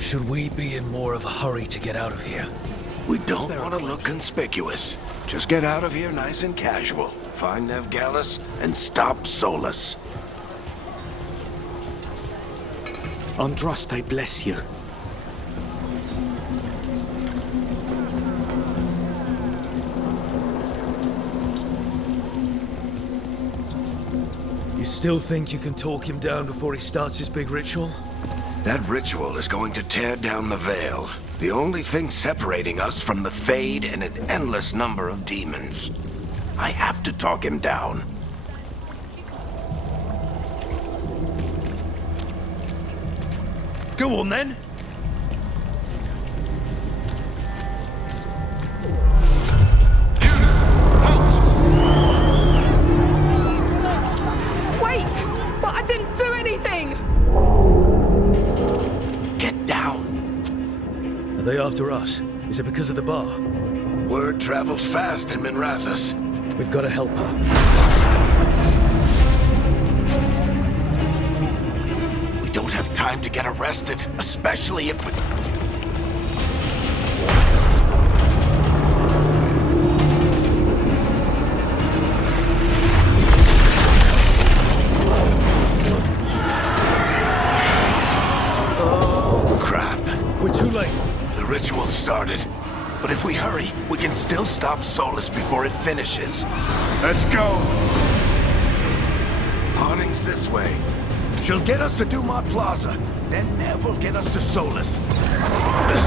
Should we be in more of a hurry to get out of here? We don't want to look conspicuous. Just get out of here nice and casual. Find Veilguard and stop Solus. Andraste bless you. You still think you can talk him down before he starts his big ritual? That ritual is going to tear down the Veil. The only thing separating us from the Fade and an endless number of demons. I have to talk him down. Go on then. Wait! But I didn't do anything! Get down. Are they after us? Is it because of the bar? Word travels fast in Minrathous. We've got to help her. We don't have time to get arrested, especially if we... Oh, crap. We're too late. The ritual started. But if we hurry, we can still stop Solus before it finishes. Let's go! Harding's this way. She'll get us to Dumont Plaza, then Nev will get us to Solus.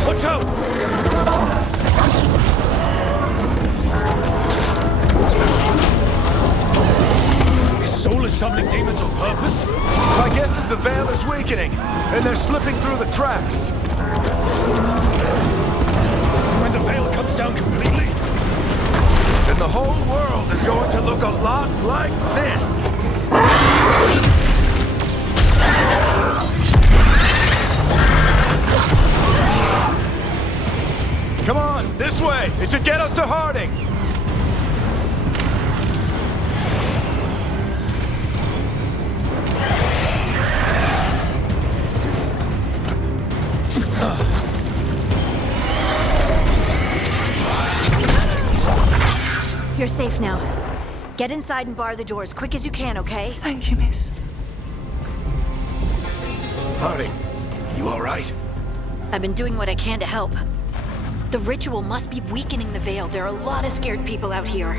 Watch out! Is Solus summoning demons on purpose? My guess is the Veil is weakening, and they're slipping through the cracks. When the Veil comes down completely? And the whole world is going to look a lot like this. Come on, this way. It should get us to Harding. You're safe now. Get inside and bar the doors quick as you can, okay? Thank you, miss. Harding, you all right? I've been doing what I can to help. The ritual must be weakening the Veil. There are a lot of scared people out here.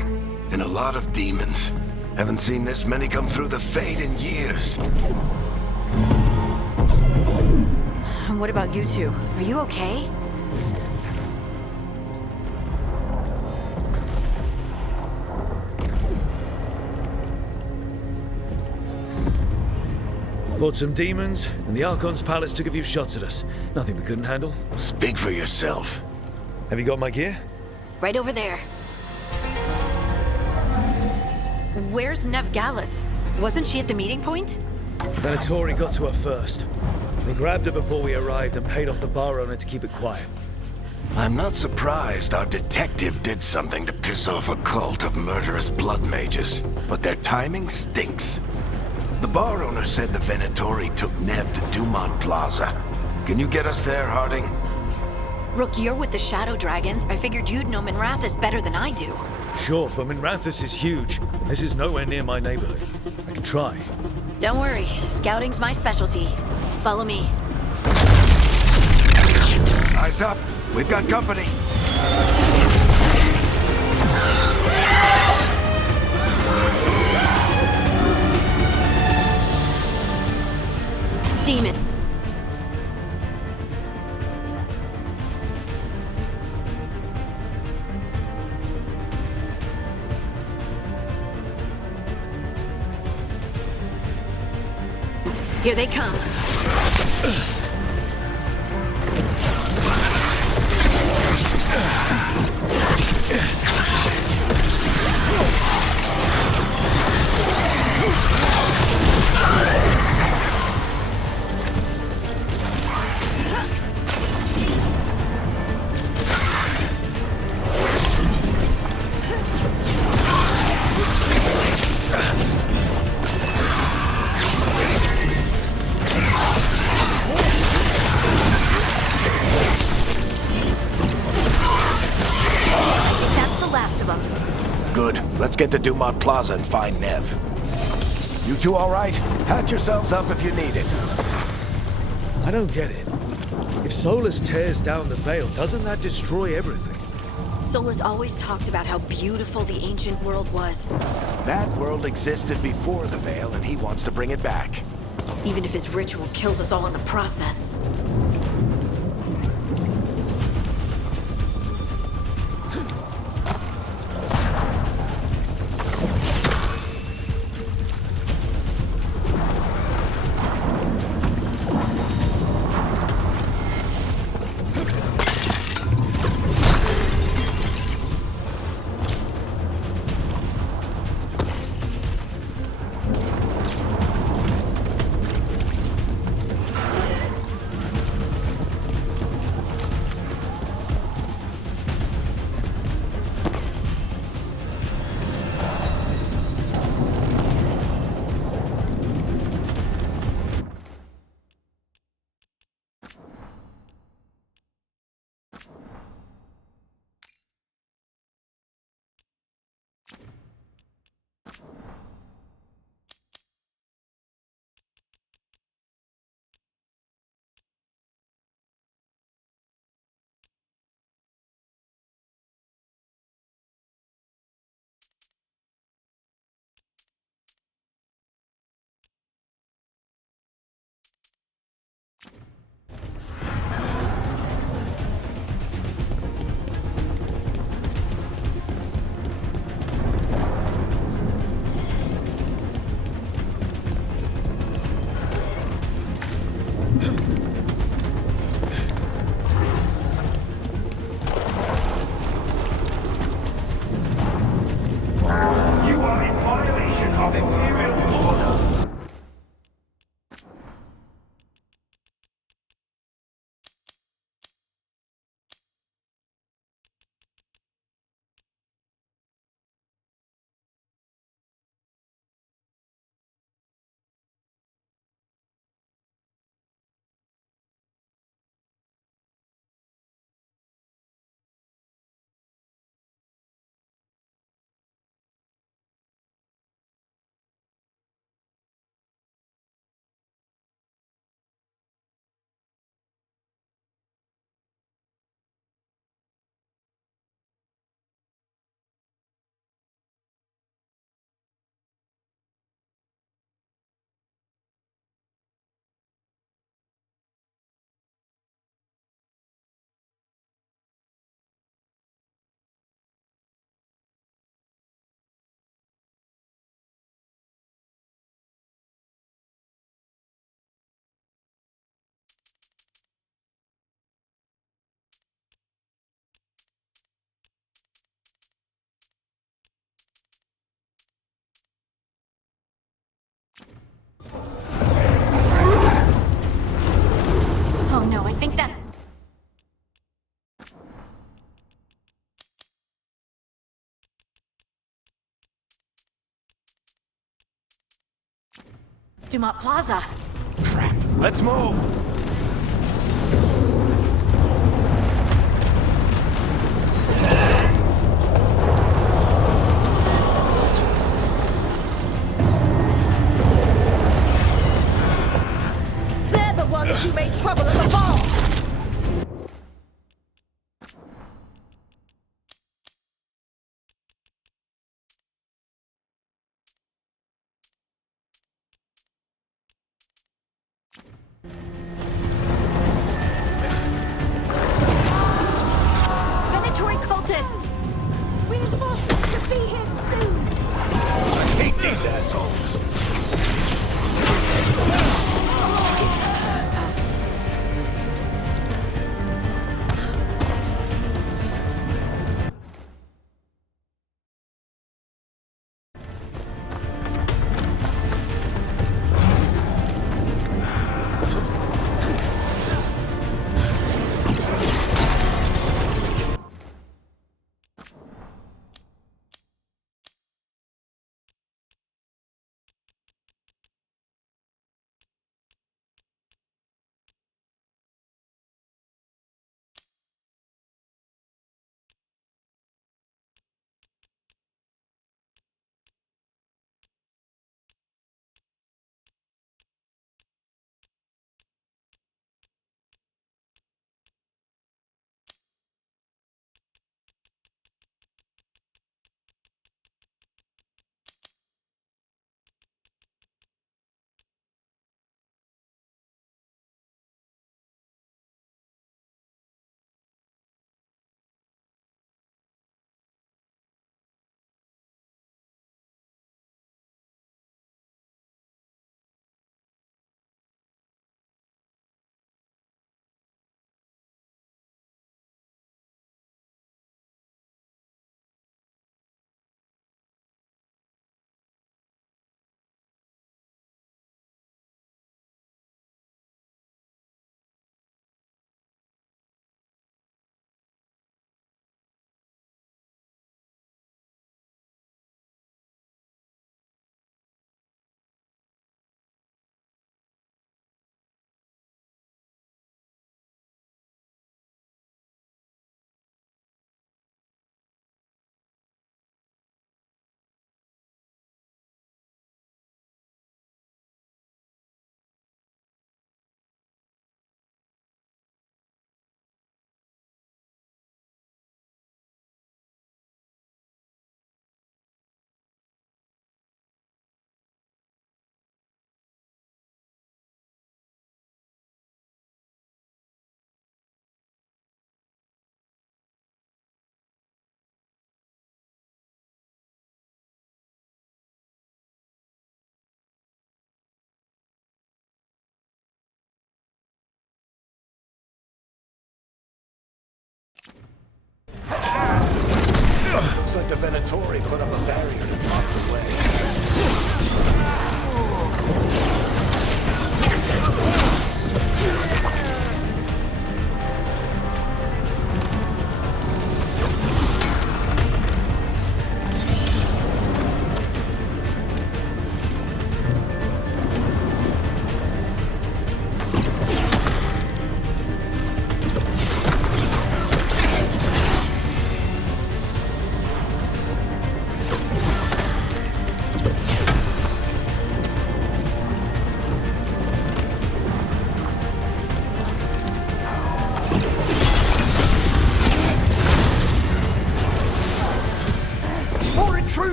And a lot of demons. Haven't seen this many come through the Fade in years. And what about you two? Are you okay? Fought some demons, and the Archon's palace took a few shots at us. Nothing we couldn't handle. Speak for yourself. Have you got my gear? Right over there. Where's Veilguard? Wasn't she at the meeting point? Venatori got to her first. They grabbed her before we arrived and paid off the bar owner to keep it quiet. I'm not surprised our detective did something to piss off a cult of murderous blood mages, but their timing stinks. The bar owner said the Venatori took Nev to Dumont Plaza. Can you get us there, Harding? Rook, you're with the Shadow Dragons. I figured you'd know Minrathous better than I do. Sure, but Minrathous is huge, and this is nowhere near my neighborhood. I could try. Don't worry, scouting's my specialty. Follow me. Eyes up. We've got company. Demon. Here they come. Let's get to Dumont Plaza and find Nev. You two all right? Patch yourselves up if you need it. I don't get it. If Solus tears down the Veil, doesn't that destroy everything? Solus always talked about how beautiful the ancient world was, That world existed before the Veil, and he wants to bring it back. even if his ritual kills us all in the process. You are in violation of Imperial order. Oh no, I think that... Dumont Plaza. Let's move! They're the ones who made trouble at the vault! Predatory cultists! Reinforcements to be here soon! I hate these assholes. Looks like the Venatori put up a barrier to block the way.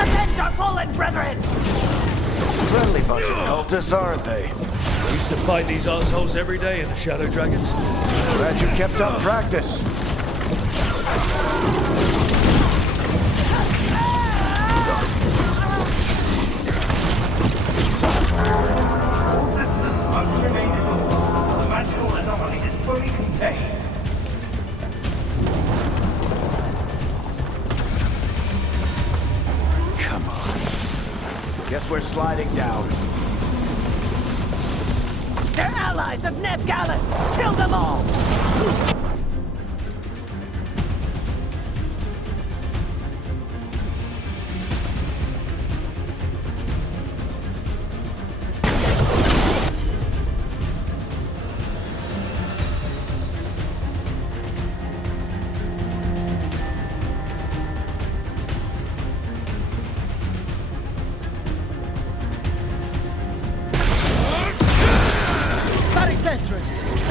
Avenge our fallen brethren! Friendly bunch of cultists, aren't they? We used to fight these assholes every day in the Shadow Dragons. Glad you kept up practice. All citizens must remain indoors. The magical anomaly is fully contained. Come on. Guess we're sliding down. They're allies of Ned Gallus! Kill them all!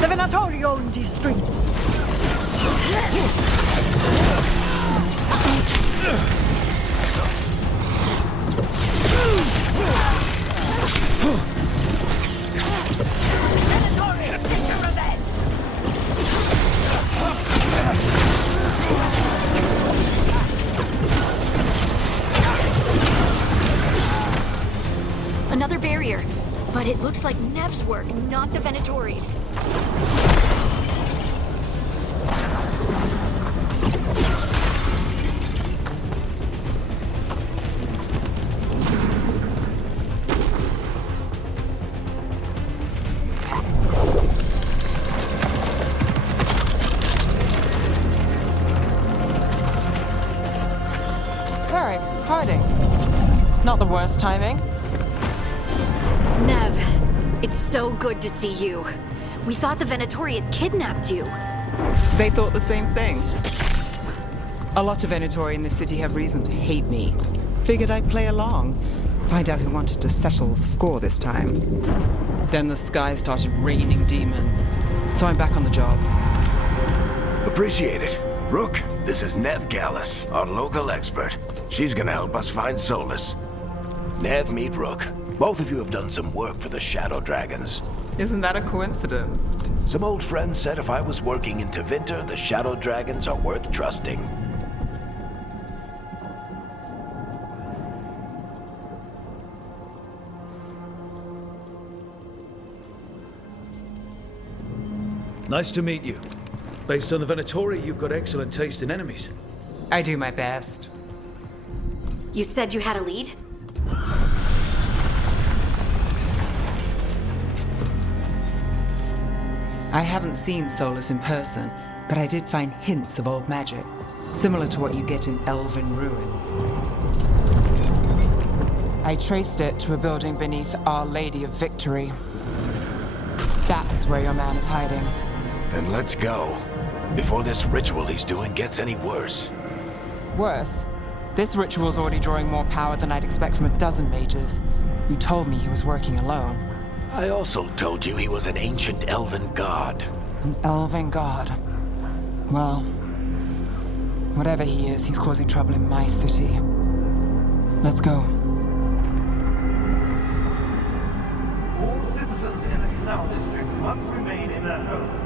The Venatori own these streets. Another barrier. But it looks like Nev's work, not the Venatori's. Varric, hiding. Not the worst timing. Nev, it's so good to see you. We thought the Venatori had kidnapped you. They thought the same thing. A lot of Venatori in this city have reason to hate me. Figured I'd play along. Find out who wanted to settle the score this time. Then the sky started raining demons. So I'm back on the job. Appreciate it. Rook, this is Nev Gallus, our local expert. She's gonna help us find Solus. Nev, meet Rook. Both of you have done some work for the Shadow Dragons. Isn't that a coincidence? Some old friends said if I was working in Tevinter, the Shadow Dragons are worth trusting. Nice to meet you. Based on the Venatori, you've got excellent taste in enemies. I do my best. You said you had a lead? I haven't seen Solus in person, but I did find hints of old magic, similar to what you get in elven ruins. I traced it to a building beneath Our Lady of Victory. That's where your man is hiding. Then let's go. Before this ritual he's doing gets any worse. Worse, this ritual's already drawing more power than I'd expect from a dozen mages. You told me he was working alone. I also told you he was an ancient elven god. An elven god. Well, whatever he is, he's causing trouble in my city. Let's go. All citizens in the Canal District must remain in their homes.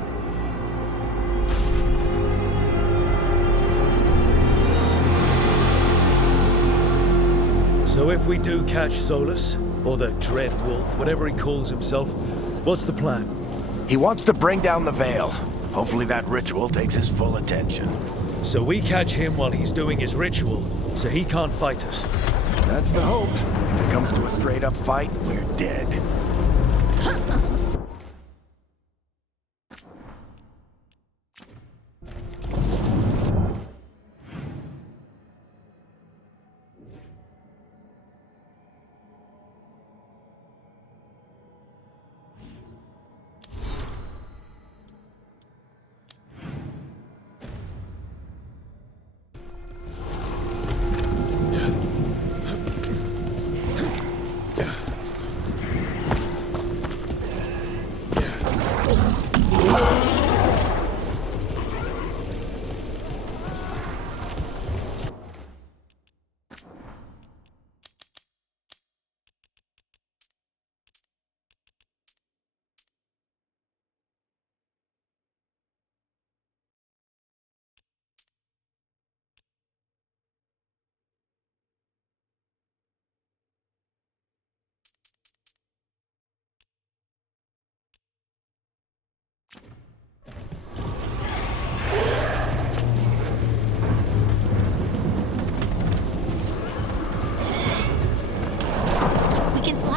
So if we do catch Solus, or the Dread Wolf, whatever he calls himself, what's the plan? He wants to bring down the Veil. Hopefully that ritual takes his full attention. So we catch him while he's doing his ritual, so he can't fight us. That's the hope. If it comes to a straight-up fight, we're dead.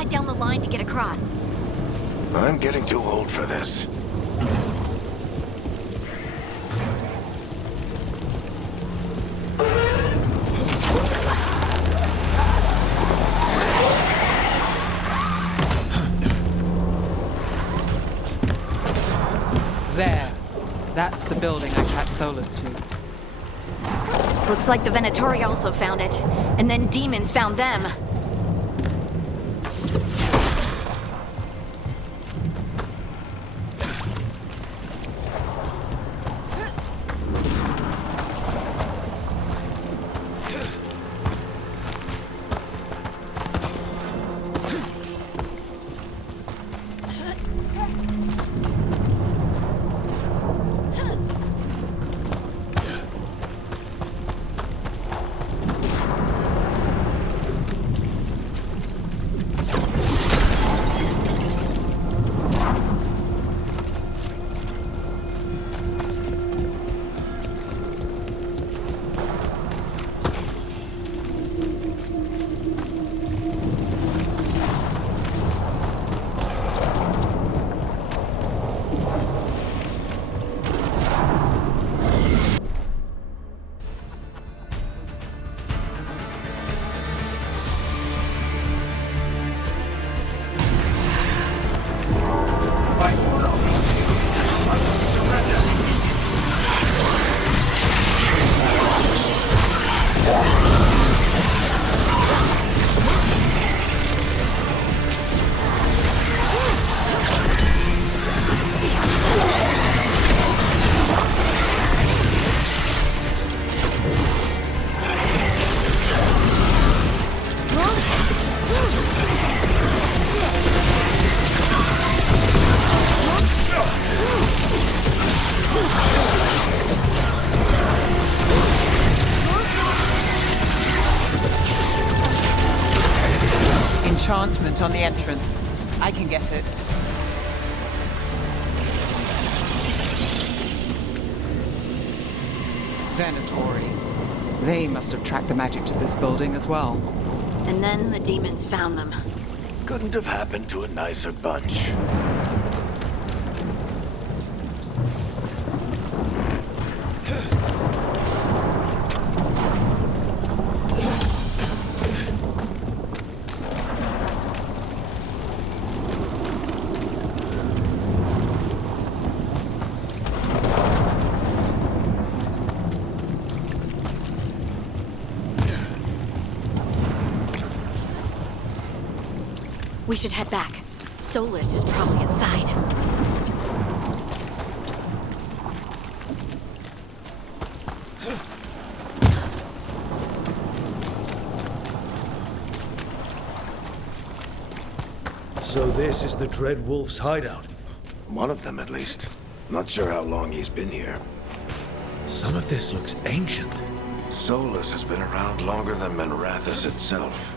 Down the line to get across. I'm getting too old for this. There. That's the building I tracked Solus to. Looks like the Venatori also found it. And then demons found them. Enchantment on the entrance. I can get it. Venatori. They must have tracked the magic to this building as well. And then the demons found them. Couldn't have happened to a nicer bunch. We should head back. Solus is probably inside. So this is the Dread Wolf's hideout. One of them, at least. Not sure how long he's been here. Some of this looks ancient. Solus has been around longer than Manrathus itself.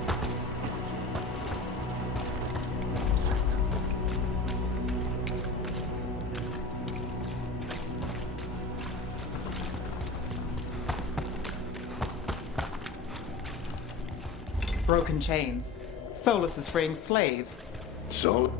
broken chains. Solus is freeing slaves. So,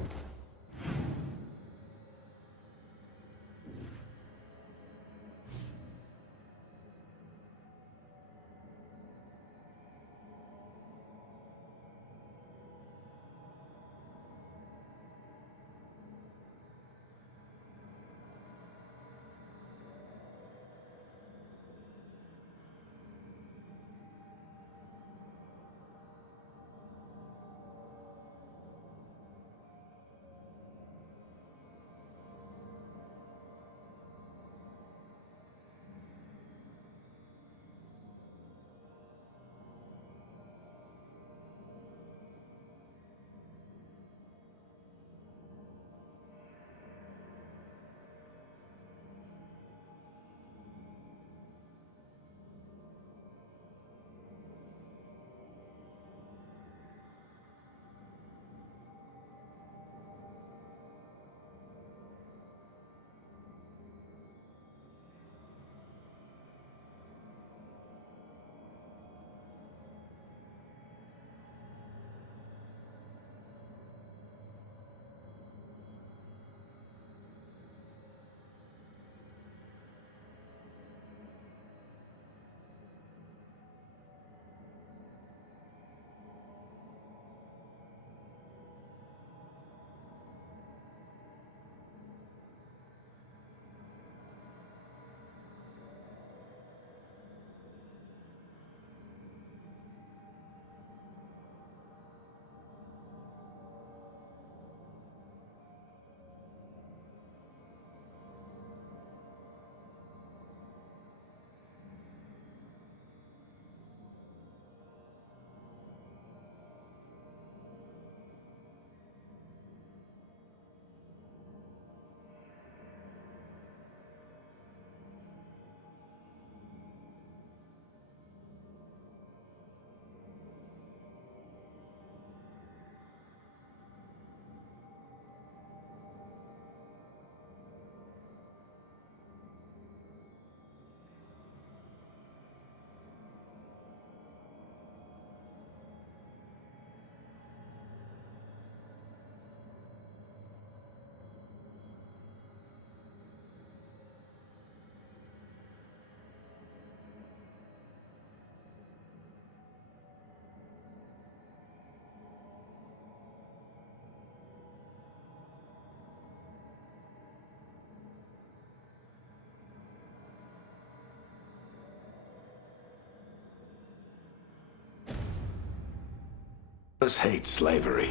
Solus hates slavery.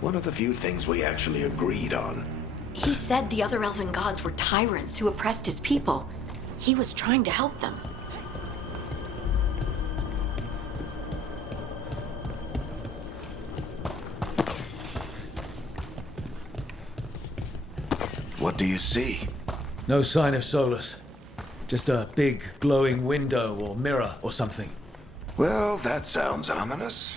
One of the few things we actually agreed on. He said the other elven gods were tyrants who oppressed his people. He was trying to help them. What do you see? No sign of Solus. Just a big glowing window or mirror or something. Well, that sounds ominous.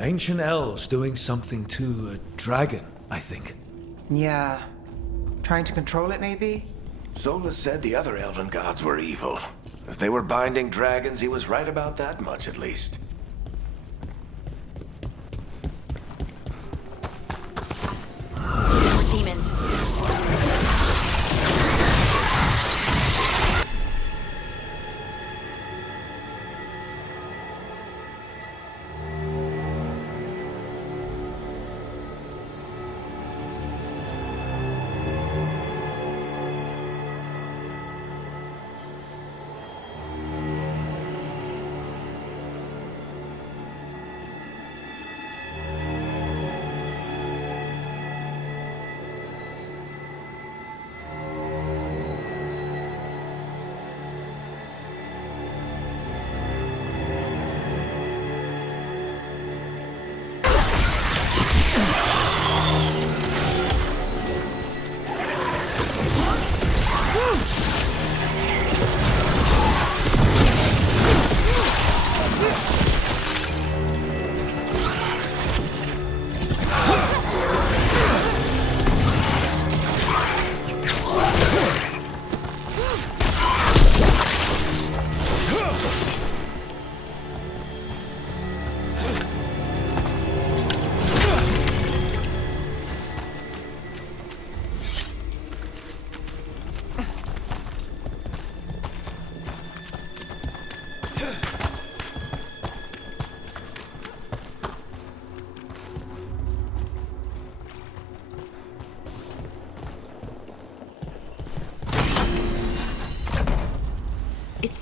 Ancient elves doing something to a dragon, I think. Yeah. Trying to control it, maybe? Solus said the other elven gods were evil. If they were binding dragons, he was right about that much, at least. More demons.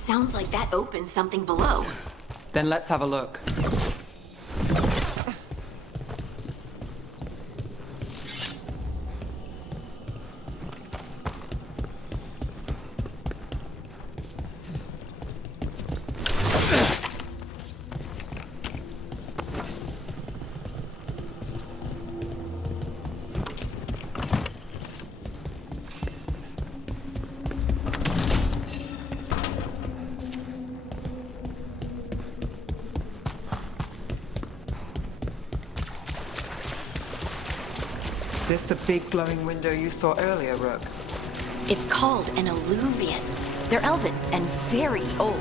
Sounds like that opens something below. Then let's have a look. This the big glowing window you saw earlier, Rook? It's called an alluvian. They're elven and very old.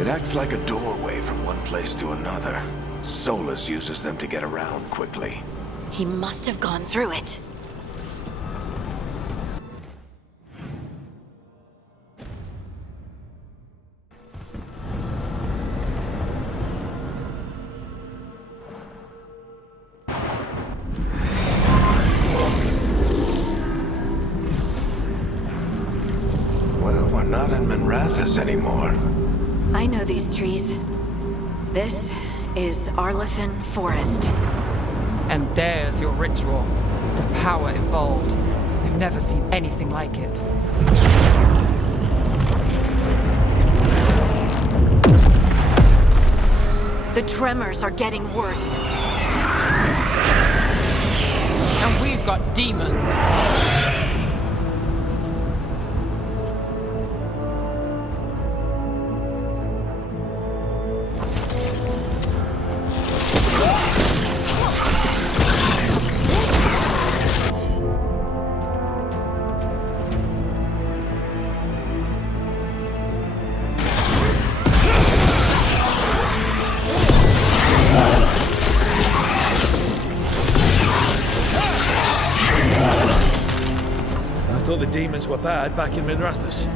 It acts like a doorway from one place to another. Solus uses them to get around quickly. He must have gone through it. Not in Minrathous anymore. I know these trees. This is Arlethan Forest. And there's your ritual. The power involved. I've never seen anything like it. The tremors are getting worse. And we've got demons. I thought the demons were bad back in Minrathous.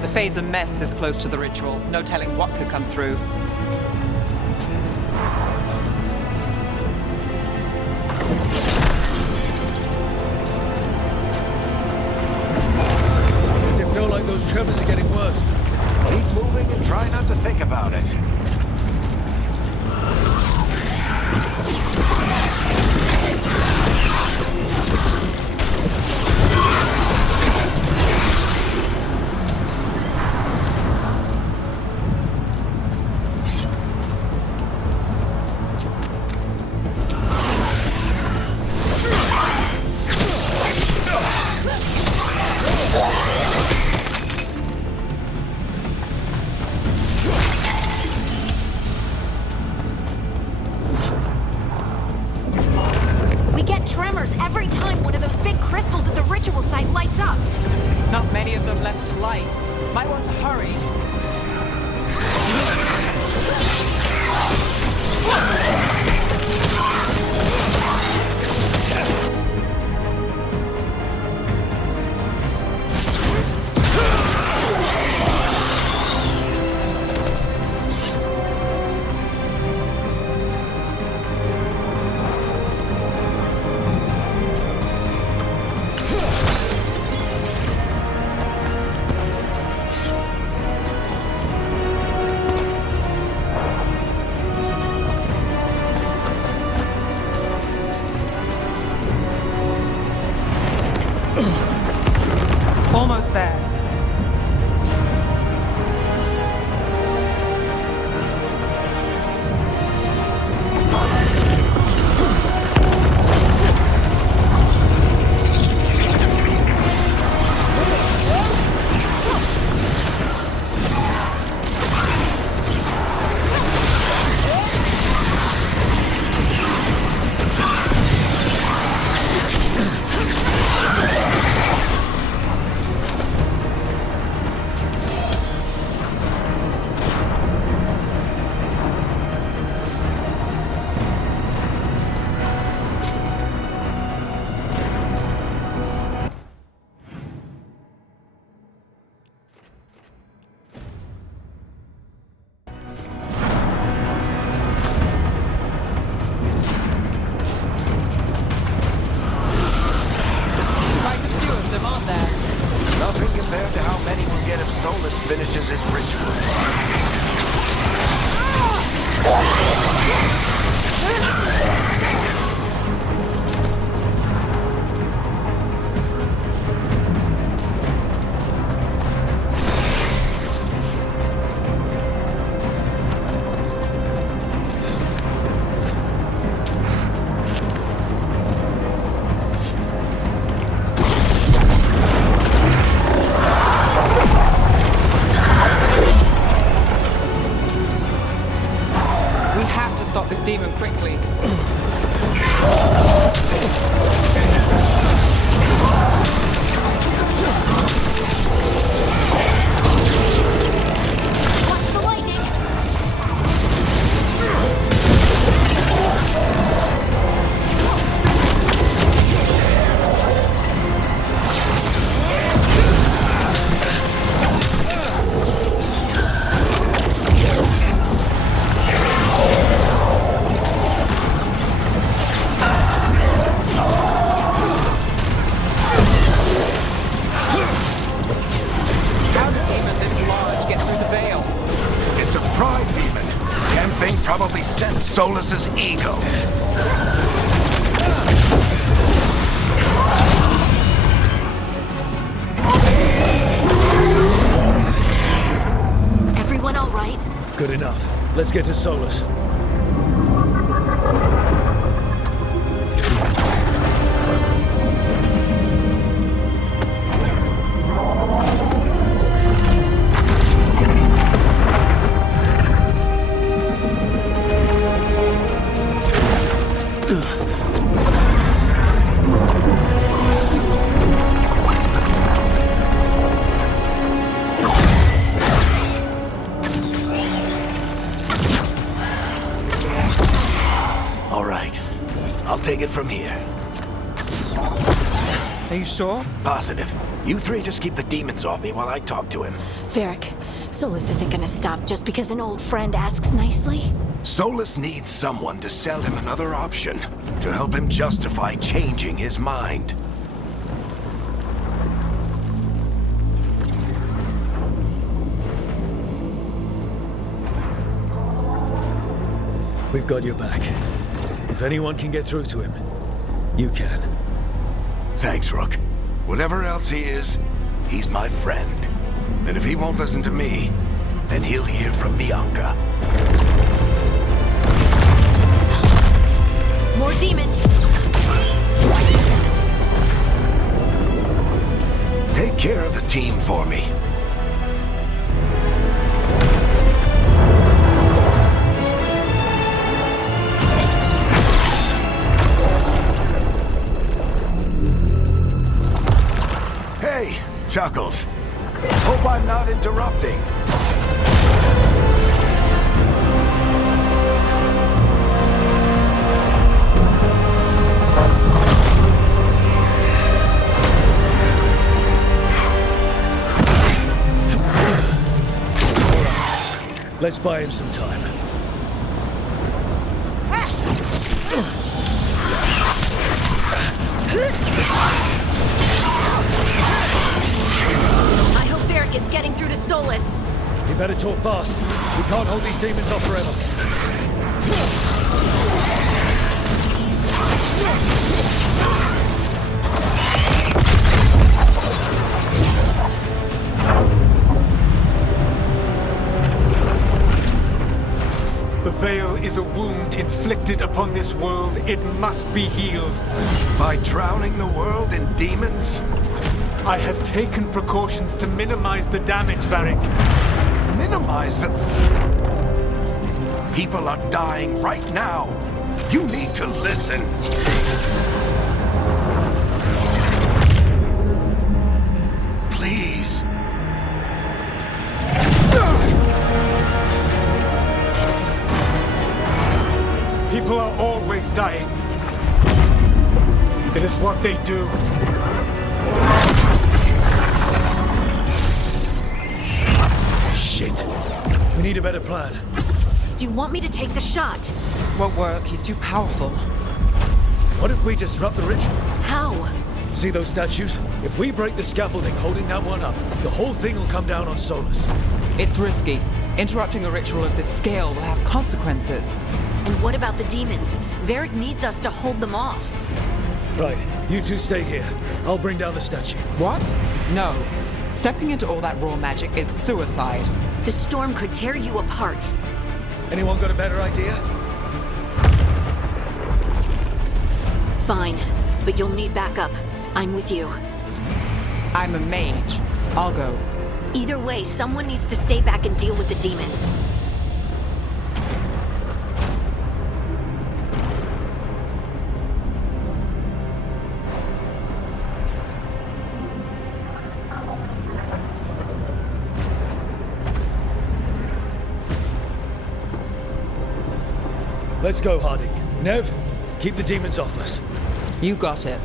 The Fade's a mess this close to the ritual. No telling what could come through. Does it feel like those tremors are getting worse? Keep moving and try not to think about it. Every time one of those big crystals at the ritual site lights up. Not many of them left to light. Might want to hurry. Almost there. Watch the lightning! How did demon this large get through the veil? It's a pride demon. Damn thing probably sensed Solus's ego. Everyone all right? Good enough. Let's get to Solus. All right. I'll take it from here. Are you sure? Positive. You three just keep the demons off me while I talk to him. Varric, Solus isn't gonna stop just because an old friend asks nicely. Solus needs someone to sell him another option, to help him justify changing his mind. We've got your back. If anyone can get through to him, you can. Thanks, Rook. Whatever else he is, he's my friend. And if he won't listen to me, then he'll hear from Bianca. More demons! Take care of the team for me. Hey, Chuckles. Hope I'm not interrupting. Let's buy him some time. I hope Varric is getting through to Solus. You better talk fast. We can't hold these demons off forever. The veil is a wound inflicted upon this world. It must be healed. By drowning the world in demons? I have taken precautions to minimize the damage, Varric. Minimize the... People are dying right now. You need to listen. Please. People are always dying. It is what they do. Shit. We need a better plan. Do you want me to take the shot? Won't work. He's too powerful. What if we disrupt the ritual? How? See those statues? If we break the scaffolding holding that one up, the whole thing will come down on Solus. It's risky. Interrupting a ritual of this scale will have consequences. And what about the demons? Varric needs us to hold them off. Right, you two stay here. I'll bring down the statue. What? No. Stepping into all that raw magic is suicide. The storm could tear you apart. Anyone got a better idea? Fine, but you'll need backup. I'm with you. I'm a mage. I'll go. Either way, someone needs to stay back and deal with the demons. Let's go, Harding. Nev, keep the demons off us. You got it.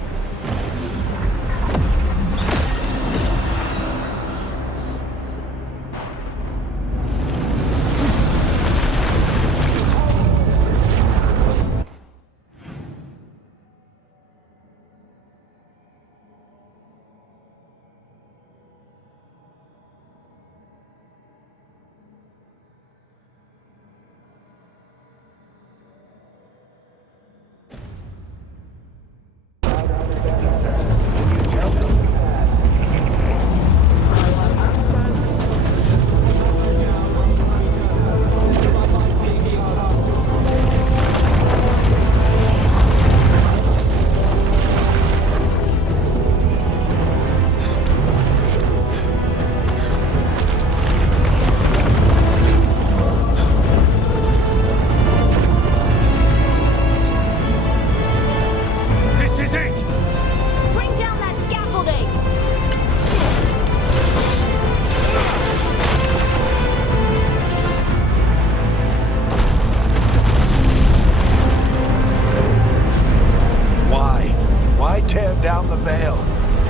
Down the Veil,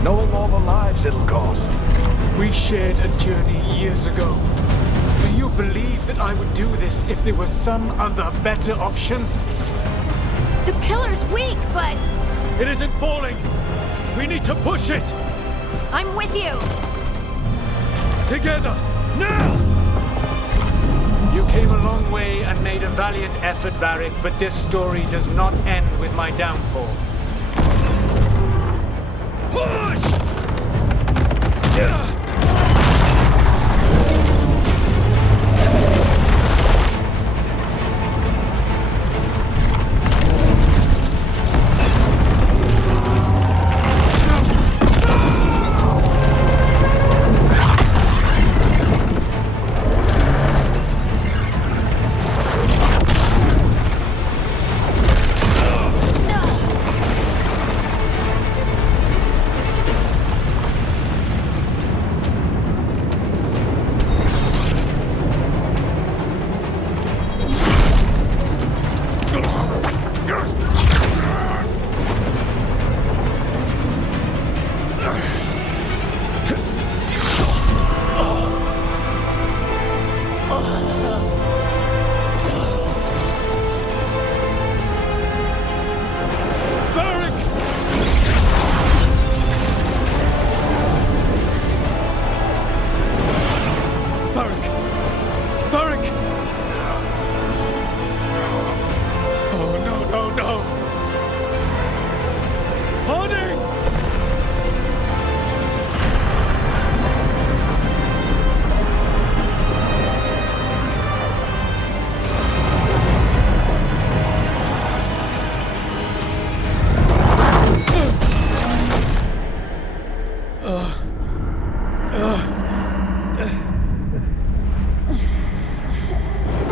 knowing all the lives it'll cost. We shared a journey years ago. Do you believe that I would do this if there was some other better option? The pillar's weak, but It isn't falling! We need to push it! I'm with you. Together! Now! You came a long way and made a valiant effort, Varric, but this story does not end with my downfall. Push!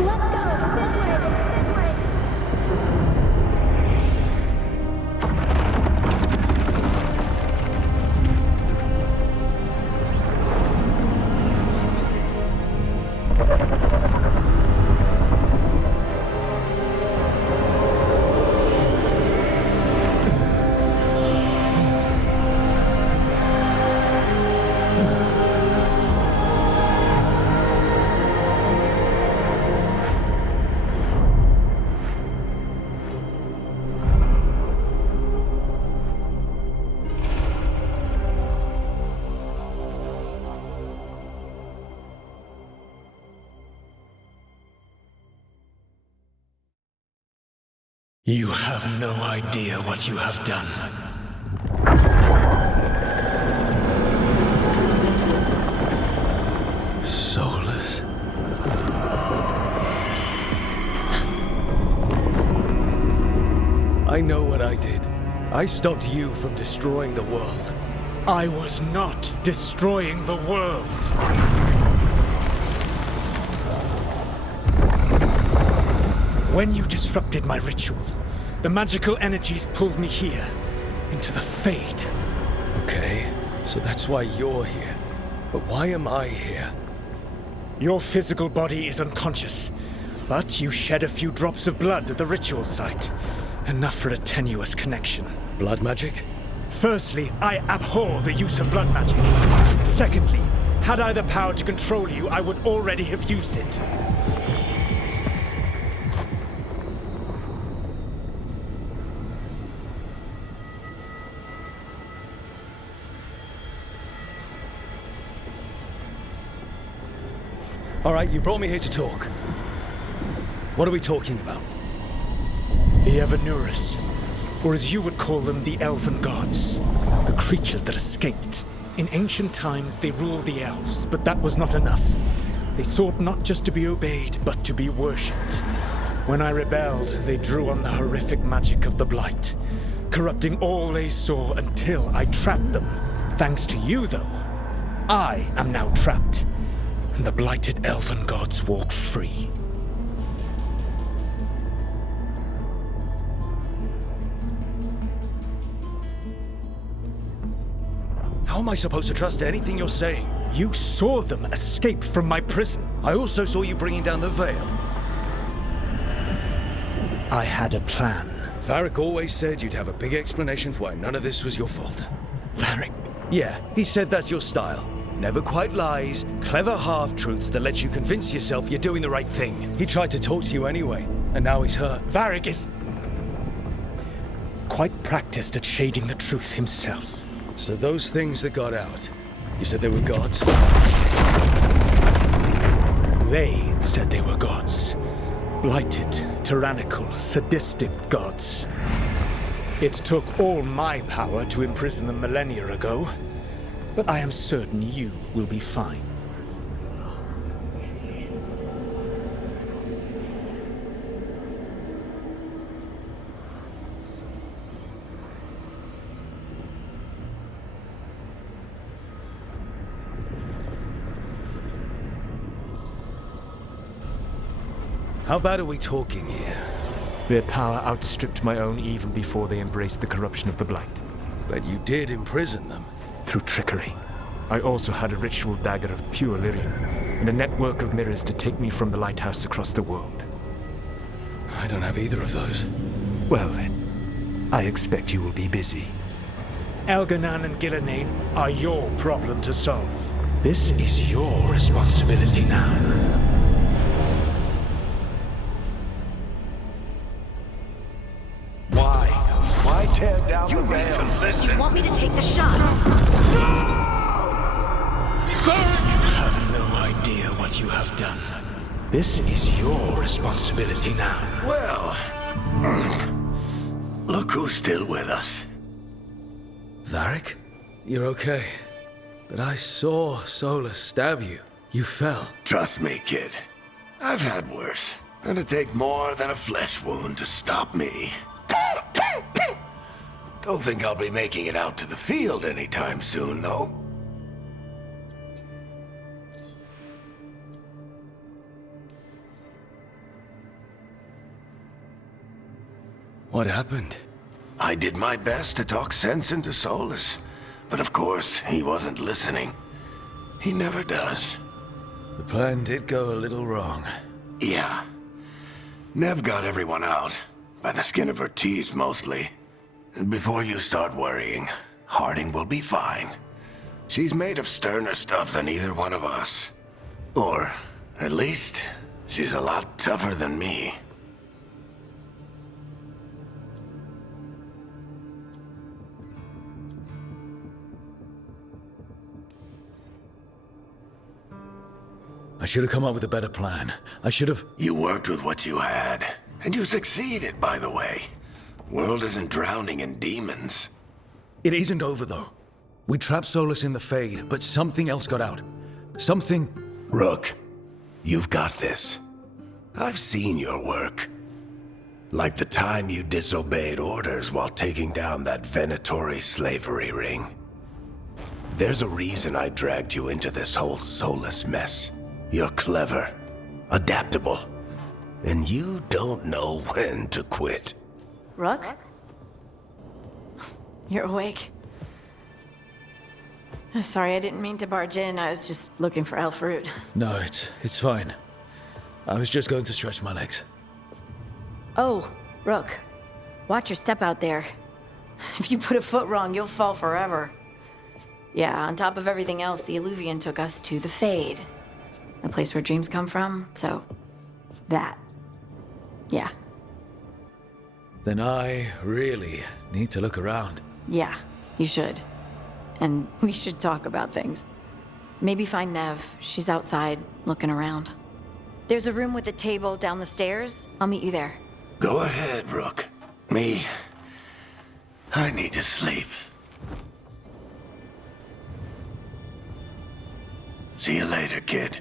Let's go! This way! You have no idea what you have done. Soulless? I know what I did. I stopped you from destroying the world. I was not destroying the world. When you disrupted my ritual, the magical energies pulled me here, into the Fade. Okay, so that's why you're here. But why am I here? Your physical body is unconscious. But you shed a few drops of blood at the ritual site. Enough for a tenuous connection. Blood magic? Firstly, I abhor the use of blood magic. Secondly, had I the power to control you, I would already have used it. All right, you brought me here to talk. What are we talking about? The Evanurus, or as you would call them, the Elven Gods. The creatures that escaped. In ancient times, they ruled the elves, but that was not enough. They sought not just to be obeyed, but to be worshipped. When I rebelled, they drew on the horrific magic of the Blight, corrupting all they saw until I trapped them. Thanks to you, though, I am now trapped, and the blighted Elven Gods walk free. How am I supposed to trust anything you're saying? You saw them escape from my prison. I also saw you bringing down the veil. I had a plan. Varric always said you'd have a big explanation for why none of this was your fault. Varric? Yeah, he said that's your style. Never quite lies, clever half-truths that let you convince yourself you're doing the right thing. He tried to talk to you anyway, and now he's hurt. Varric is quite practiced at shading the truth himself. So those things that got out, you said they were gods? They said they were gods. Blighted, tyrannical, sadistic gods. It took all my power to imprison them millennia ago, but I am certain you will be fine. How bad are we talking here? Their power outstripped my own even before they embraced the corruption of the Blight. But you did imprison them. Through trickery. I also had a ritual dagger of pure lyrium, and a network of mirrors to take me from the lighthouse across the world. I don't have either of those. Well then, I expect you will be busy. Elganan and Gillenane are your problem to solve. This is your responsibility now. Why tear down the veil? You need to listen. You want me to take the shot? You have no idea what you have done. This is your responsibility now. Well, look who's still with us. Varric? You're okay. But I saw Solus stab you. You fell. Trust me, kid. I've had worse. It'd take more than a flesh wound to stop me. Don't think I'll be making it out to the field anytime soon, though. What happened? I did my best to talk sense into Solus, but of course, he wasn't listening. He never does. The plan did go a little wrong. Yeah. Nev got everyone out. By the skin of her teeth, mostly. Before you start worrying, Harding will be fine. She's made of sterner stuff than either one of us. Or, at least, she's a lot tougher than me. I should have come up with a better plan. I should have... You worked with what you had. And you succeeded, by the way. World isn't drowning in demons. It isn't over, though. We trapped Solus in the Fade, but something else got out. Something... Rook, you've got this. I've seen your work. Like the time you disobeyed orders while taking down that Venatori slavery ring. There's a reason I dragged you into this whole Solus mess. You're clever, adaptable, and you don't know when to quit. Rook? You're awake. Sorry, I didn't mean to barge in. I was just looking for elf fruit. No, it's fine. I was just going to stretch my legs. Oh, Rook. Watch your step out there. If you put a foot wrong, you'll fall forever. Yeah, on top of everything else, the Illuvian took us to the Fade. The place where dreams come from, so... that. Yeah. Then I really need to look around. Yeah, you should. And we should talk about things. Maybe find Nev. She's outside, looking around. There's a room with a table down the stairs. I'll meet you there. Go ahead, Rook. I need to sleep. See you later, kid.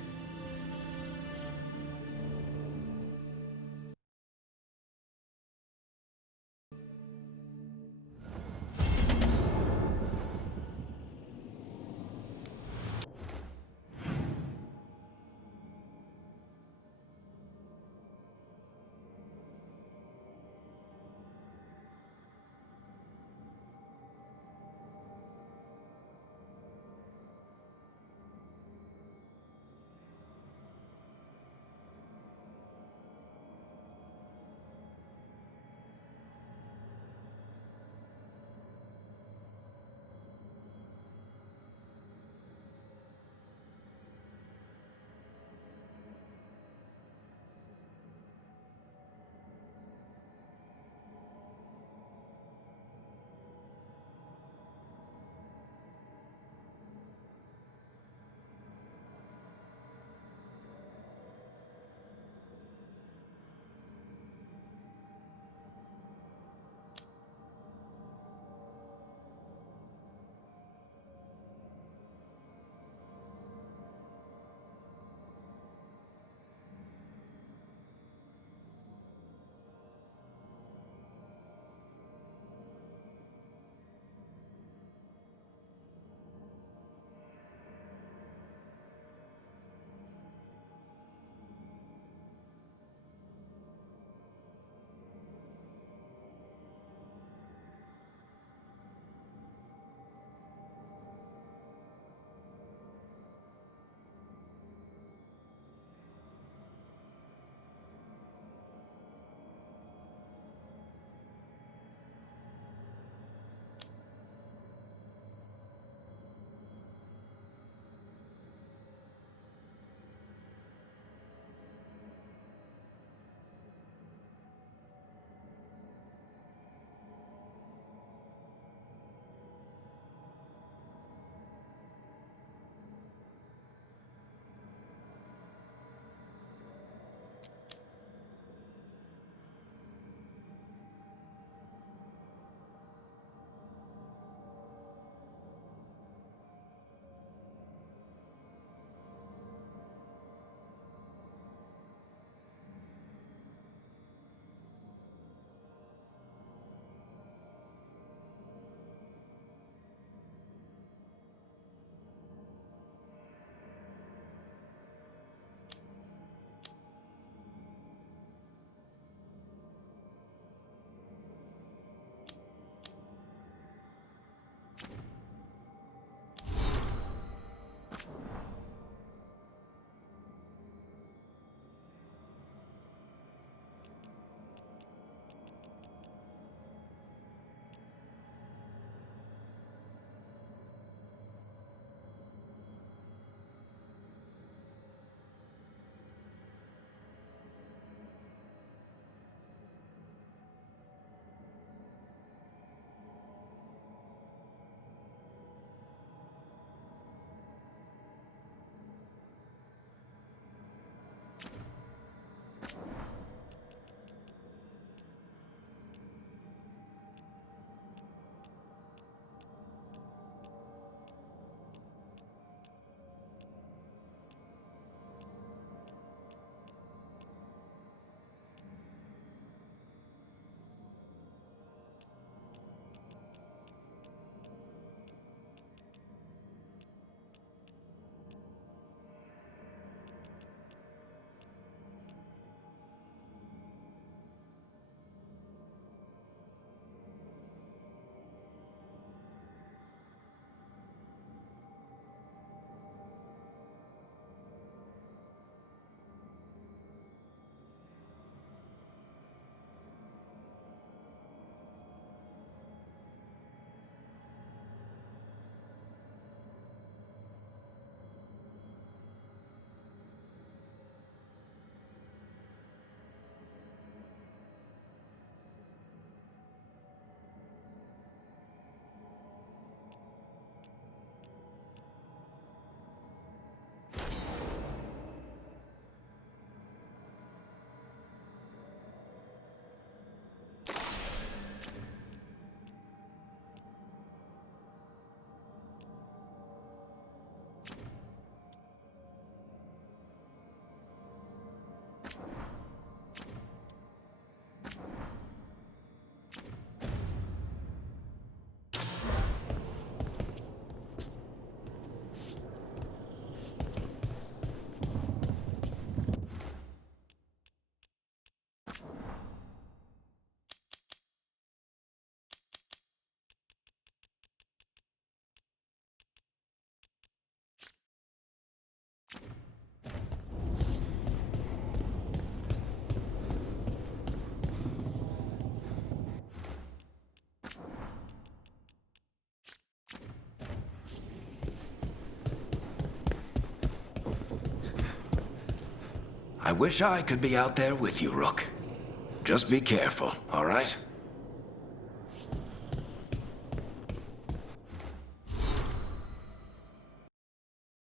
I wish I could be out there with you, Rook. Just be careful, all right?